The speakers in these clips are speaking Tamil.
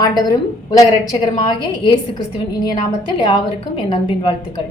ஆண்டவரும் உலக இரட்சகருமாகிய இயேசு கிறிஸ்துவின் இனிய நாமத்தில் யாவருக்கும் என் அன்பின் வாழ்த்துக்கள்.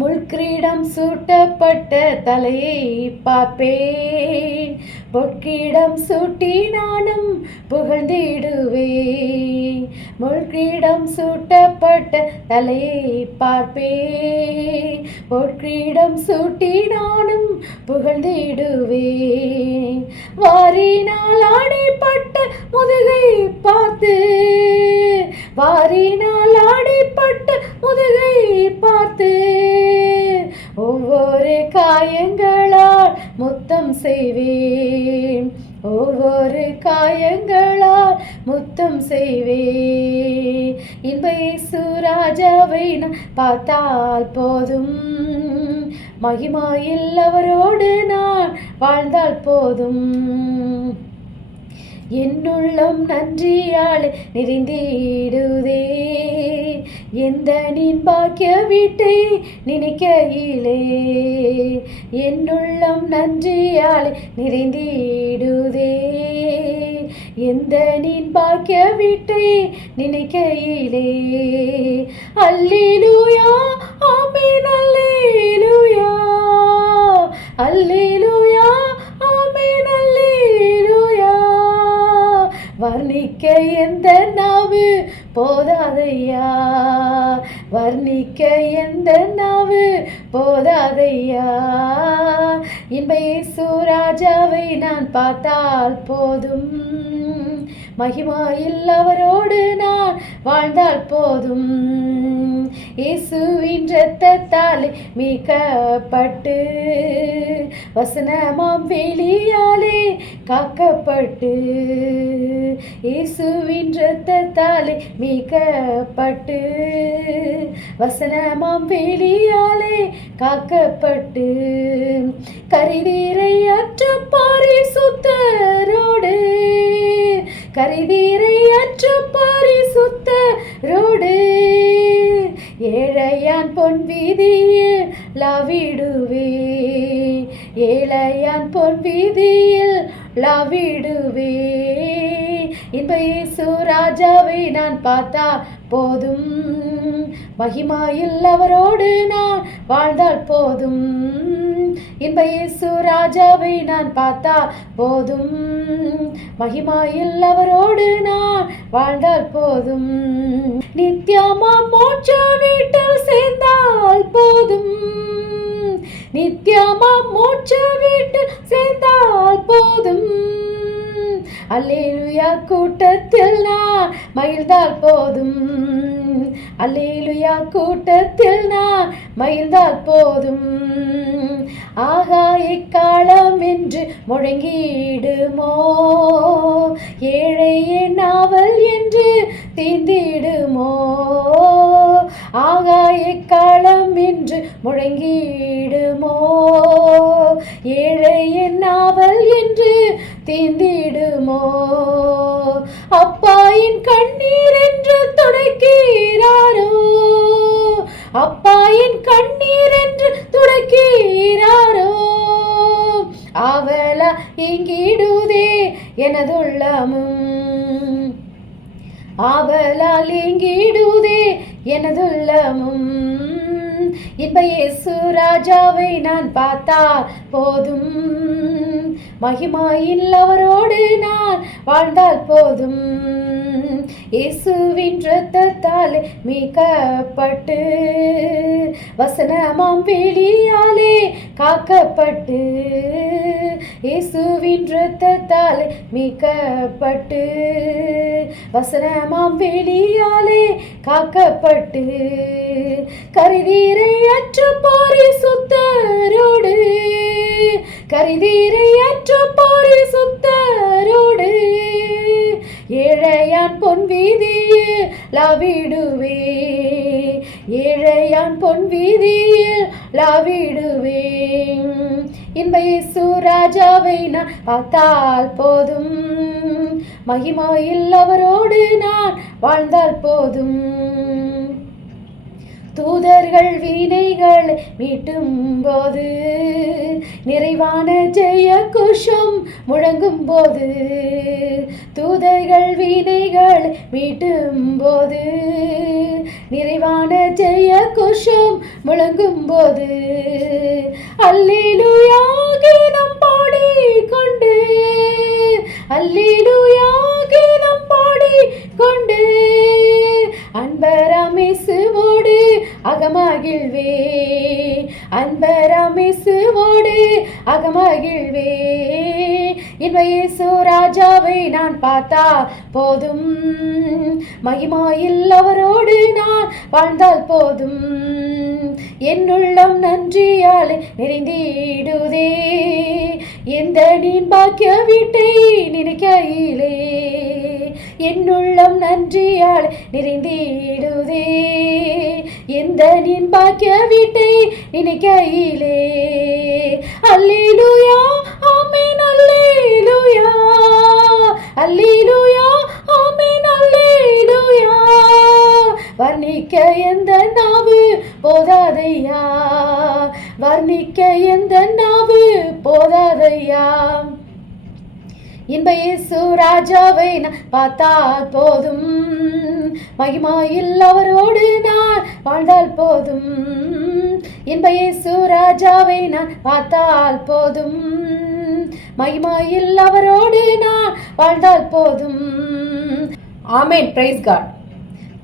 முள்கிரீடம் சூட்டப்பட்ட தலையை பார்ப்பேன், பொற்கிரீடம் சூட்டி நானும் புகழ்ந்திடுவேன். முள்கிரீடம் சூட்டப்பட்ட தலையை பார்ப்பேன், பொற்கிரீடம் சூட்டி நானும் புகழ்ந்திடுவேன். வாரினால் ஆடிப்பட்ட முதுகை பார்த்து, வாரினால் ஆடிப்பட்ட முதுகை பார்த்து, ஒவ்வொரு காயங்களால் முத்தம் செய்வேன், ஒவ்வொரு காயங்களால் முத்தம் செய்வேன். இன்ப இயேசு ராஜாவை நான் பார்த்தால் போதும், மகிமையில் அவரோடு நான் வாழ்ந்தால் போதும். என்னுள்ளம் நன்றியால் நிறைந்திடுதே, எந்த நின் பாக்கிய வீட்டை நினைக்கையிலே. என்னுள்ளம் நன்றியால் நிறைந்திடுதே, எந்த நின் பாக்கிய வீட்டை நினைக்கையிலே. அல்லேலூயா ஆமென், அல்லேலூயா, அல்லேலூயா ஆமென், அல்லேலூயா. வர்ணிக்க எந்த நாவு போதாதையா, வர்ணிக்க எந்த நாவு போதாதையா. இன்ப இயேசு ராஜாவை நான் பார்த்தால் போதும், மகிமையில் அவரோடு நான் வாழ்ந்தால் போதும். இயேசுவின் இரத்தத்தால் மீட்கப்பட்டு, வசனமாம் வேலியாலே காக்கப்பட்டு, இயேசுவின் இரத்தத்தாலே மீட்கப்பட்டு, வசனமாம் வேலியாலே காக்கப்பட்டு, கரிதீரை அற்ற பரிசுத்தரோடு, கரிதீரை அற்ற பரிசுத்தரோடு, ஏழையான் பொன் வீதியில் லாவிடுவே, ஏழையான் பொன் வீதியில் லாவிடுவே. இன்ப இயேசு ராஜாவை நான் பார்த்தா போதும், மகிமையில் அவரோடு நான் வாழ்ந்தால் போதும். இன்ப இயேசு ராஜாவை நான் பார்த்தா போதும், மகிமையில் அவரோடு நான் வாழ்ந்தால் போதும். நித்தியமா மோட்ச வீட்டில் சேர்ந்தால் போதும், நித்தியமா மோட்ச வீட்டில் சேர்ந்தால் போதும். அல்லேலூயா கூட்டத்தில் நான் மகிழ்ந்தால் போதும், அல்லேலூயா கூட்டத்தில் நான் மகிழ்ந்தால் போதும். ஆகா எக்காலம் என்று முழங்கிடுமோ, ஏழையே நாவல் என்று தீந்திடுமோ. ஆகா எக்காலம் என்று முழங்கிடுமோ, ஏழையே நாவல் என்று தீந்திடுமோ. அப்பாயின் கண்ணீர் என்று துடைக்கிறாரோ, அப்பாயின் கண்ணீர் என்று துடைக்கிறாரோ. ஆவலா இங்கிடுதே எனதுள்ளமும், ஆவலால் இங்கிடுதே எனதுள்ளமும். இன்ப இயேசு ராஜாவை நான் பார்த்தா போதும், மகிமையில் அவரோடு நான் வாழ்ந்தால் போதும். இயேசுவின் இரத்தத்தால் மீட்கப்பட்டு, வசனமாம் வேலியாலே காக்கப்பட்டு, இயேசுவின் இரத்தத்தால் மீட்கப்பட்டு, வசனமாம் வேலியாலே காக்கப்பட்டு, கரிதீரை அற்ற பரிசுத்தரோடு, கரிதீரை அற்ற பரிசுத்தரோடு, ஏழையான் பொன் வீதியில் லாவிடுவே, ஏழையான் பொன் வீதியில் லாவிடுவே. இன்ப இயேசு ராஜாவை நான் பார்த்தால் போதும், மகிமையில் அவரோடு நான் வாழ்ந்தால் போதும். தூதர்கள் வீணைகள் மீட்டும் போது, நிறைவான ஜெய குஷம் முழங்கும் போது, தூதர்கள் வீணைகள் மீட்டும் போது, நிறைவான ஜெய குஷம் முழங்கும் போது, அல்லேலூயா கீதம் பாடிக்கொண்டு, அல்லேலூயா கீதம் பாடிக்கொண்டு, அன்பராமேசுவோடு அகமகிழ்வே, அன்பராமேசுவோடு அகமகிழ்வே. இயேசு ராஜாவை நான் பார்த்தா போதும், மகிமாயில் அவரோடு நான் வாழ்ந்தால் போதும், என்னுள்ளம் நன்றியால் நிறைந்திடுதே, எந்த நீன் பாக்கிய வீட்டை நினைக்கையிலே, என்னுள்ளம் நன்றியால் நிறைந்திடுதே, எந்த நீன் பாக்கிய வீட்டை நினைக்கையிலே. அல்லேலூயா ஆமென் அல்லேலூயா, அல்லேலூயா ஆமென் அல்லேலூயா. வர்ணிக்க எந்த நாவு போதாதையா, வர்ணிக்க எந்த நாவு போதாதையா. இயேசு ராஜாவை நான் பார்த்தால் போதும், மகிமாயில் அவரோடு நான் வாழ்ந்தால் போதும், இயேசு ராஜாவை நான் பார்த்தால் போதும், மகிமாயில் அவரோடு நான் வாழ்ந்தால் போதும். ஆமென். Price God.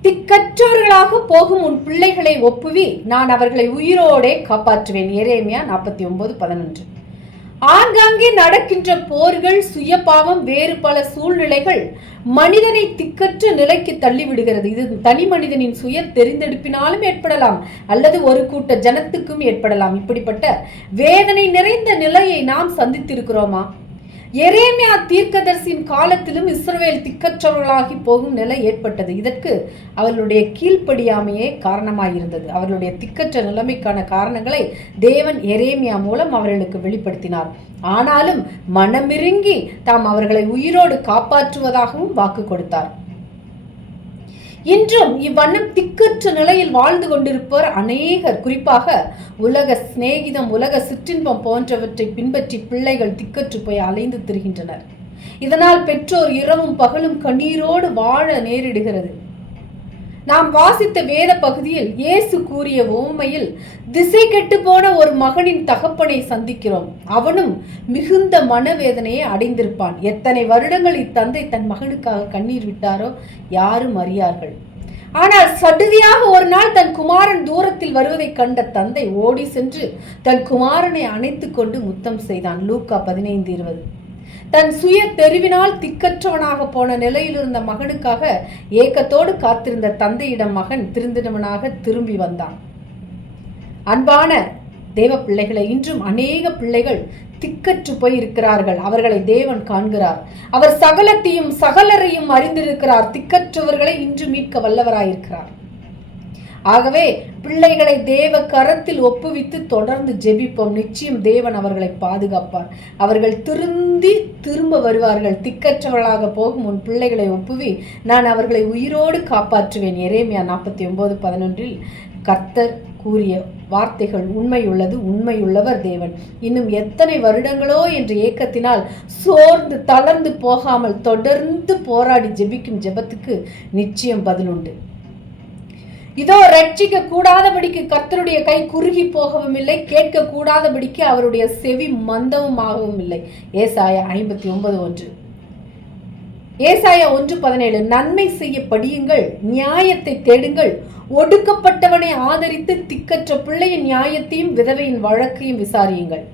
திக்கற்றவர்களாக போகும் உன் பிள்ளைகளை ஒப்புவி, நான் அவர்களை உயிரோடே காப்பாற்றுவேன். எரேமியா 49:11. ஆங்காங்கே நடக்கின்ற போர்கள், சுயபாவம், வேறு பல சூழ்நிலைகள் மனிதனை திக்கற்ற நிலைக்கு தள்ளிவிடுகிறது. இது தனி மனிதனின் சுய தெரிந்தெடுப்பினாலும் ஏற்படலாம், அல்லது ஒரு கூட்ட ஜனத்துக்கும் ஏற்படலாம். இப்படிப்பட்ட வேதனை நிறைந்த நிலையை நாம் சந்தித்திருக்கிறோமா? எரேமியா தீர்க்கதரிசியின் காலத்திலும் இஸ்ரவேல் திக்கற்றவர்களாகி போகும் நிலை ஏற்பட்டது. இதற்கு அவர்களுடைய கீழ்ப்படியாமையே காரணமாயிருந்தது. அவர்களுடைய திக்கற்ற நிலைமைக்கான காரணங்களை தேவன் எரேமியா மூலம் அவர்களுக்கு வெளிப்படுத்தினார். ஆனாலும் மனமிருங்கி தாம் அவர்களை உயிரோடு காப்பாற்றுவதாகவும் வாக்கு கொடுத்தார். இன்றும் இவ்வண்ணம் திக்கற்ற நிலையில் வாழ்ந்து கொண்டிருப்பவர் அநேகர். குறிப்பாக உலக சிநேகிதம், உலக சிற்றின்பம் போன்றவற்றை பின்பற்றி பிள்ளைகள் திக்கற்று போய் அலைந்து திரிகின்றனர். இதனால் பெற்றோர் இரவும் பகலும் கண்ணீரோடு வாழ நேரிடுகிறது. நாம் வாசித்த வேத பகுதியில் இயேசு கூறிய உவமையில் திசை கெட்டு போன ஒரு மகனின் தகப்பனை சந்திக்கிறோம். அவனும் மிகுந்த மனவேதனையை அடைந்திருப்பான். எத்தனை வருடங்கள் இத்தந்தை தன் மகனுக்காக கண்ணீர் விட்டாரோ யாரும் அறியார்கள். ஆனால் சடுதியாக ஒரு நாள் தன் குமாரன் தூரத்தில் வருவதை கண்ட தந்தை ஓடி சென்று தன் குமாரனை அணைத்து கொண்டு முத்தம் செய்தான். லூக்கா 15:20. தன் சுய தெரிவினால் திக்கற்றவனாக போன நிலையில் இருந்த மகனுக்காக ஏக்கத்தோடு காத்திருந்த தந்தையிடம் மகன் திருந்தினவனாக திரும்பி வந்தான். அன்பான தேவ பிள்ளைகளை, இன்றும் அநேக பிள்ளைகள் திக்கற்று போய் இருக்கிறார்கள். அவர்களை தேவன் காண்கிறார். அவர் சகலத்தையும் சகலரையும் அறிந்திருக்கிறார். திக்கற்றவர்களை இன்று மீட்க வல்லவராயிருக்கிறார். ஆகவே பிள்ளைகளை தேவ கரத்தில் ஒப்புவித்து தொடர்ந்து ஜெபிப்போம். நிச்சயம் தேவன் அவர்களை பாதுகாப்பார். அவர்கள் திரும்ப வருவார்கள். திக்கற்றவர்களாக போகும் உன் பிள்ளைகளை ஒப்புவி, நான் அவர்களை உயிரோடு காப்பாற்றுவேன். எரேமியா 49:11 கர்த்தர் கூறிய வார்த்தைகள் உண்மையுள்ளது, உண்மையுள்ளவர் தேவன். இன்னும் எத்தனை வருடங்களோ என்ற ஏக்கத்தினால் சோர்ந்து தளர்ந்து போகாமல் தொடர்ந்து போராடி ஜெபிக்கும் ஜெபத்துக்கு நிச்சயம் பதில் உண்டு. இதோ ரட்சிக்க கூடாதபடிக்கு கர்த்தருடைய கை குறுகி போகவும் இல்லை, கேட்க கூடாதபடிக்கு அவருடைய செவி மந்தமுமாகவும் இல்லை. ஏசாயா 59:1. ஏசாயா 1:17 நன்மை செய்ய படியுங்கள், நியாயத்தை தேடுங்கள், ஒடுக்கப்பட்டவனை ஆதரித்து திக்கற்ற பிள்ளையின் நியாயத்தையும் விதவையின் வழக்கையும் விசாரியுங்கள்.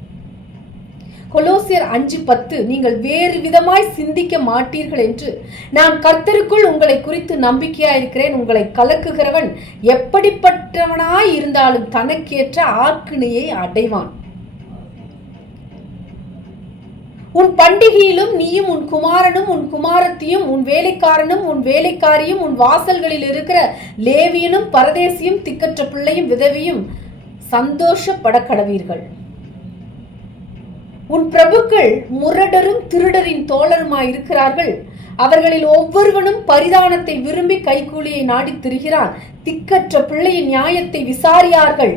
கொலோசியர் 5:10 நீங்கள் வேறு விதமாய் சிந்திக்க மாட்டீர்கள் என்று நான் கர்த்தருக்குள் உங்களை குறித்து நம்பிக்கையாயிருக்கிறேன். உங்களை கலக்குகிறவன் எப்படிப்பட்டவனாய் இருந்தாலும் தனக்கேற்ற ஆக்கினையை அடைவான். உன் பண்டிகையிலும் நீயும் உன் குமாரனும் உன் குமாரத்தியும் உன் வேலைக்காரனும் உன் வேலைக்காரியும் உன் வாசல்களில் இருக்கிற லேவியனும் பரதேசியும் திக்கற்ற பிள்ளையும் விதவையும் சந்தோஷப்பட கடவீர்கள். உன் பிரபுக்கள் முரடரும் திருடரின் தோழருமாய் இருக்கிறார்கள். அவர்களில் ஒவ்வொருவனும் பரிதானத்தை விரும்பி கைக்கூலியை நாடித் திரிகிறான். திக்கற்ற பிள்ளையின் நியாயத்தை விசாரியார்கள்.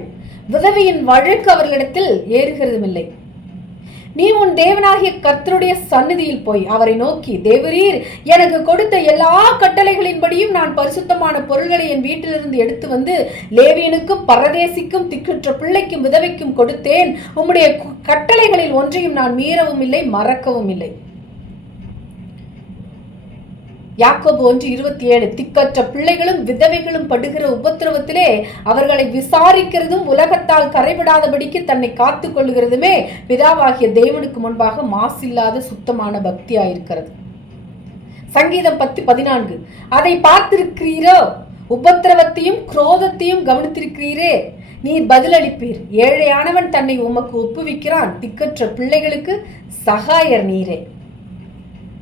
விதவையின் வழக்கு அவர்களிடத்தில் ஏறுகிறதுமில்லை. நீ உன் தேவனாகிய கர்த்தருடைய சந்நிதியில் போய் அவரை நோக்கி, தேவரீர் எனக்கு கொடுத்த எல்லா கட்டளைகளின்படியும் நான் பரிசுத்தமான பொருள்களை என் வீட்டிலிருந்து எடுத்து வந்து லேவியனுக்கும் பரதேசிக்கும் திக்குற்ற பிள்ளைக்கும் விதவைக்கும் கொடுத்தேன். உம்முடைய கட்டளைகளில் ஒன்றையும் நான் மீறவும் இல்லை, மறக்கவும் இல்லை. யாக்கோபு 1:27. திக்கற்ற பிள்ளைகளும் விதவைகளும் படுகிற உபத்திரவத்திலே அவர்களை விசாரிக்கிறதும் உலகத்தால் கரைபடாதபடிக்கு தன்னை காத்துக் கொள்ளுகிறதுமே பிதாவாகிய தேவனுக்கு முன்பாக மாசில்லாத சுத்தமான பக்தியாயிருக்கிறது. சங்கீதம் 10:14. அதை பார்த்திருக்கிறீரோ? உபத்திரவத்தையும் குரோதத்தையும் கவனித்திருக்கிறீரே, நீர் பதிலளிப்பீர். ஏழையானவன் தன்னை உமக்கு ஒப்புவிக்கிறான், திக்கற்ற பிள்ளைகளுக்கு சகாயர் நீரே.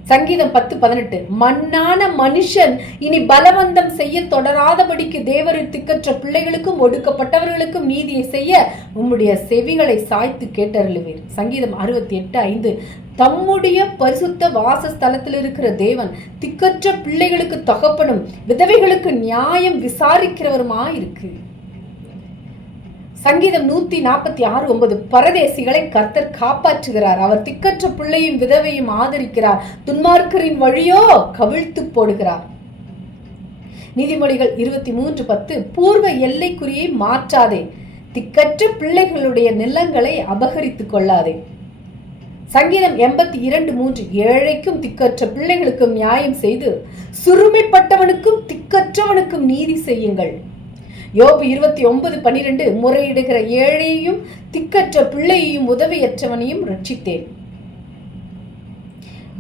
சங்கீதம் 10:18. மண்ணான மனுஷன் இனி பலவந்தம் செய்ய தொடராதபடிக்கு தேவரின் திக்கற்ற பிள்ளைகளுக்கும் ஒடுக்கப்பட்டவர்களுக்கும் நீதியை செய்ய உம்முடைய செவிகளை சாய்த்து கேட்டருளுவீர். சங்கீதம் 68:5. தம்முடைய பரிசுத்த வாசஸ்தலத்தில் இருக்கிற தேவன் திக்கற்ற பிள்ளைகளுக்கு தகப்பனும் விதவைகளுக்கு நியாயம் விசாரிக்கிறவருமாயிருக்கு. சங்கீதம் 146:9. பரதேசிகளை கர்த்தர் காப்பாற்றுகிறார், அவர் திக்கற்ற பிள்ளையும் விதவையும் ஆதரிக்கிறார், துன்மார்க்கரின் வழியோ கவிழ்த்து போடுகிறார். நீதிமொழிகள் 23:10. பூர்வ எல்லைக்குறியை மாற்றாதே, திக்கற்ற பிள்ளைகளுடைய நிலங்களை அபகரித்துக் கொள்ளாதே. சங்கீதம் 82:3. ஏழைக்கும் திக்கற்ற பிள்ளைகளுக்கும் நியாயம் செய்து சுருமைப்பட்டவனுக்கும் திக்கற்றவனுக்கும் நீதி செய்யுங்கள். யோபு 29:12. முறையிடுகிற ஏழையையும் திக்கற்ற பிள்ளையையும் உதவியற்றவனையும் ரட்சித்தேன்.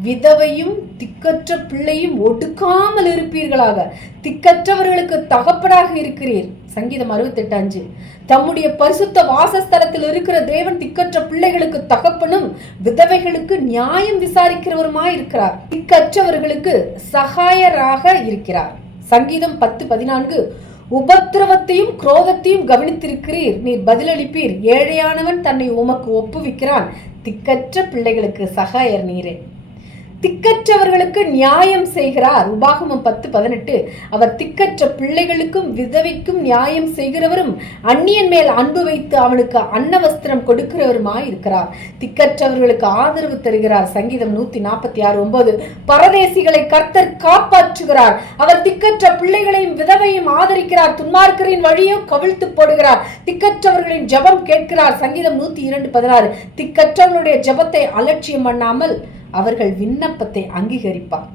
விதவையும் திக்கற்ற பிள்ளையும் ஒடுக்காமல் இருப்பீர்களாக, திக்கற்றவர்களுக்கு தகப்பனாக இருக்கிறீர். சங்கீதம் 68:5. தம்முடைய பரிசுத்த வாசஸ்தலத்தில் இருக்கிற தேவன் திக்கற்ற பிள்ளைகளுக்கு தகப்பனும் விதவைகளுக்கு நியாயம் விசாரிக்கிறவருமாயிருக்கிறார், திக்கற்றவர்களுக்கு சகாயராக இருக்கிறார். சங்கீதம் 10:14. உபத்திரவத்தையும் குரோதத்தையும் கவனித்திருக்கிறீர், நீர் பதிலளிப்பீர். ஏழையானவன் தன்னை உமக்கு ஒப்புவிக்கிறான், திக்கற்ற பிள்ளைகளுக்கு சகாயர் நீரே. திக்கற்றவர்களுக்கு நியாயம் செய்கிறார். உபாகமம் 10:18. அவர் திக்கற்ற பிள்ளைகளுக்கும் விதவைக்கும் நியாயம் செய்கிறவரும் அந்நியன் மேல் அன்பு வைத்து அவனுக்கு அன்னவஸ்திரம் கொடுக்கிறவருமாயிருக்கிறார், திக்கற்றவர்களுக்கு ஆதரவு தருகிறார். சங்கீதம் 146:9. பரதேசிகளை கர்த்தர் காப்பாற்றுகிறார், அவர் திக்கற்ற பிள்ளைகளையும் விதவையும் ஆதரிக்கிறார், துன்மார்க்கரின் வழியோ கவிழ்த்து போடுகிறார், திக்கற்றவர்களின் ஜெபம் கேட்கிறார். சங்கீதம் 102:16. திக்கற்றவர்களுடைய ஜெபத்தை அலட்சியம் பண்ணாமல் அவர்கள் விண்ணப்பத்தை அங்கீகரிப்பார்.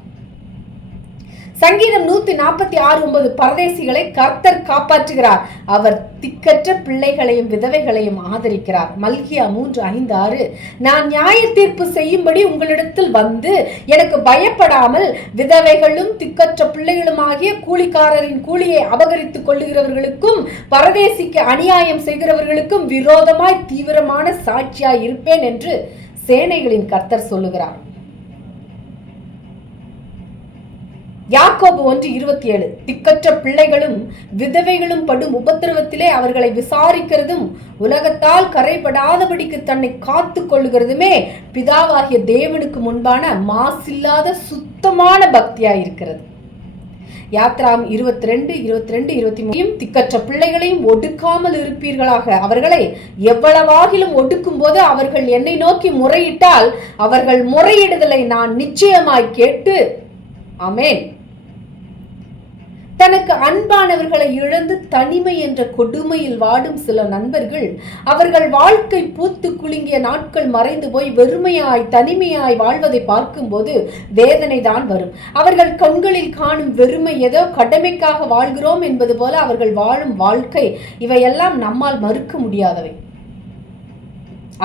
சங்கீதம் 146:9. பரதேசிகளை கர்த்தர் காப்பாற்றுகிறார், அவர் திக்கற்ற பிள்ளைகளையும் விதவைகளையும் ஆதரிக்கிறார். மல்கியா 3:5-6. நான் நியாய தீர்ப்பு செய்யும்படி உங்களிடத்தில் வந்து எனக்கு பயப்படாமல் விதவைகளும் திக்கற்ற பிள்ளைகளுமாகிய கூலிக்காரரின் கூலியை அபகரித்துக் கொள்ளுகிறவர்களுக்கும் பரதேசிக்கு அநியாயம் செய்கிறவர்களுக்கும் விரோதமாய் தீவிரமான சாட்சியாய் இருப்பேன் என்று சேனைகளின் கர்த்தர் சொல்லுகிறார். யாக்கோபு 1:27. திக்கற்ற பிள்ளைகளும் விதவைகளும் படும் உபத்திரவத்திலே அவர்களை விசாரிக்கிறதும் உலகத்தால் கரைபடாதபடிக்கு தன்னை காத்து கொள்ளுகிறதுமே பிதாவாகிய தேவனுக்கு முன்பான மாசில்லாத சுத்தமான பக்தியாயிருக்கிறது. யாத்ராம் 22:22-23. திக்கற்ற பிள்ளைகளையும் ஒடுக்காமல் இருப்பீர்களாக, அவர்களை எவ்வளவாகிலும் ஒடுக்கும் போது அவர்கள் என்னை நோக்கி முறையிட்டால் அவர்கள் முறையிடுதலை நான் நிச்சயமாய் கேட்டு, ஆமென். தனக்கு அன்பானவர்களை இழந்து தனிமை என்ற கொடுமையில் வாடும் சில நண்பர்கள் அவர்கள் வாழ்க்கை பூத்து குலுங்கிய நாட்கள் மறைந்து போய் வெறுமையாய் தனிமையாய் வாழ்வதை பார்க்கும்போது வேதனை தான் வரும். அவர்கள் கண்களில் காணும் வெறுமை ஏதோ கடமைக்காக வாழ்கிறோம் என்பது போல அவர்கள் வாழும் வாழ்க்கை இவையெல்லாம் நம்மால் மறுக்க முடியாதவை.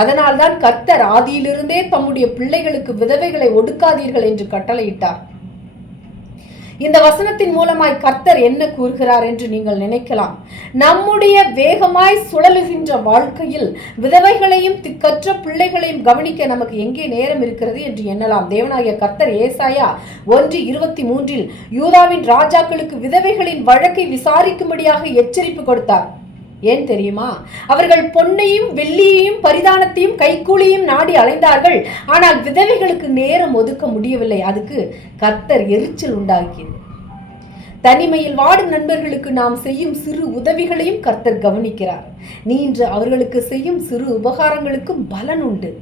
அதனால்தான் கர்த்தர் ஆதியிலிருந்தே தம்முடைய பிள்ளைகளுக்கு விதவைகளை ஒடுக்காதீர்கள் என்று கட்டளையிட்டார். இந்த வசனத்தின் மூலமாய் கர்த்தர் என்ன கூறுகிறார் என்று நீங்கள் நினைக்கலாம். நம்முடைய வேகமாய் சுழலுகின்ற வாழ்க்கையில் விதவைகளையும் திக்கற்ற பிள்ளைகளையும் கவனிக்க நமக்கு எங்கே நேரம் இருக்கிறது என்று எண்ணலாம். தேவனாகிய கர்த்தர் ஏசாயா 1:23 யூதாவின் ராஜாக்களுக்கு விதவைகளின் வழக்கை விசாரிக்கும்படியாக எச்சரிப்பு கொடுத்தார். ஏன் தெரியுமா? அவர்கள் பொன்னையும் வெள்ளியையும் பரிதானத்தையும் கைக்கூலியும் நாடி அலைந்தார்கள். ஆனால் விதவைகளுக்கு நேரம் ஒதுக்க முடியவில்லை. அதுக்கு கர்த்தர் எரிச்சல் உண்டாக்கியது. தனிமையில் வாடும் நண்பர்களுக்கு நாம் செய்யும் சிறு உதவிகளையும் கர்த்தர் கவனிக்கிறார். நீ இன்று அவர்களுக்கு செய்யும் சிறு உபகாரங்களுக்கும் பலன் உண்டு.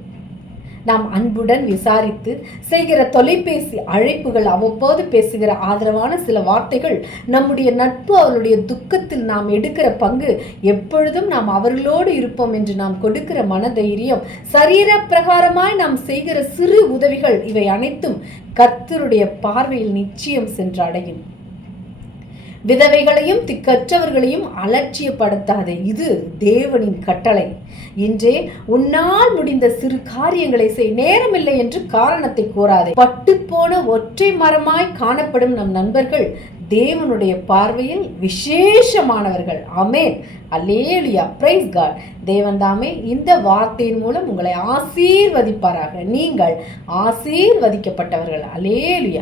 நாம் அன்புடன் விசாரித்து செய்கிற தொலைபேசி அழைப்புகள், அவ்வப்போது பேசுகிற ஆதரவான சில வார்த்தைகள், நம்முடைய நட்பு, அவருடைய துக்கத்தில் நாம் எடுக்கிற பங்கு, எப்பொழுதும் நாம் அவர்களோடு இருப்போம் என்று நாம் கொடுக்கிற மனதைரியம், சரீர பிரகாரமாய் நாம் செய்கிற சிறு உதவிகள், இவை அனைத்தும் கர்த்தருடைய பார்வையில் நிச்சயம் சென்றடையும். விதவைகளையும் திக்கற்றவர்களையும் அலட்சியப்படுத்தாதே. இது தேவனின் கட்டளை. இன்றே உன்னால் முடிந்த சிறு காரியங்களை செய். நேரமில்லை என்று காரணத்தை கூறாதே. பட்டுப்போன ஒற்றை மரமாய் காணப்படும் நம் நண்பர்கள் தேவனுடைய பார்வையில் விசேஷமானவர்கள். ஆமென். அல்லேலூயா. Price God. தேவன் தாமே இந்த வார்த்தையின் மூலம் உங்களை ஆசீர்வதிப்பாராக. நீங்கள் ஆசீர்வதிக்கப்பட்டவர்கள். அல்லேலூயா.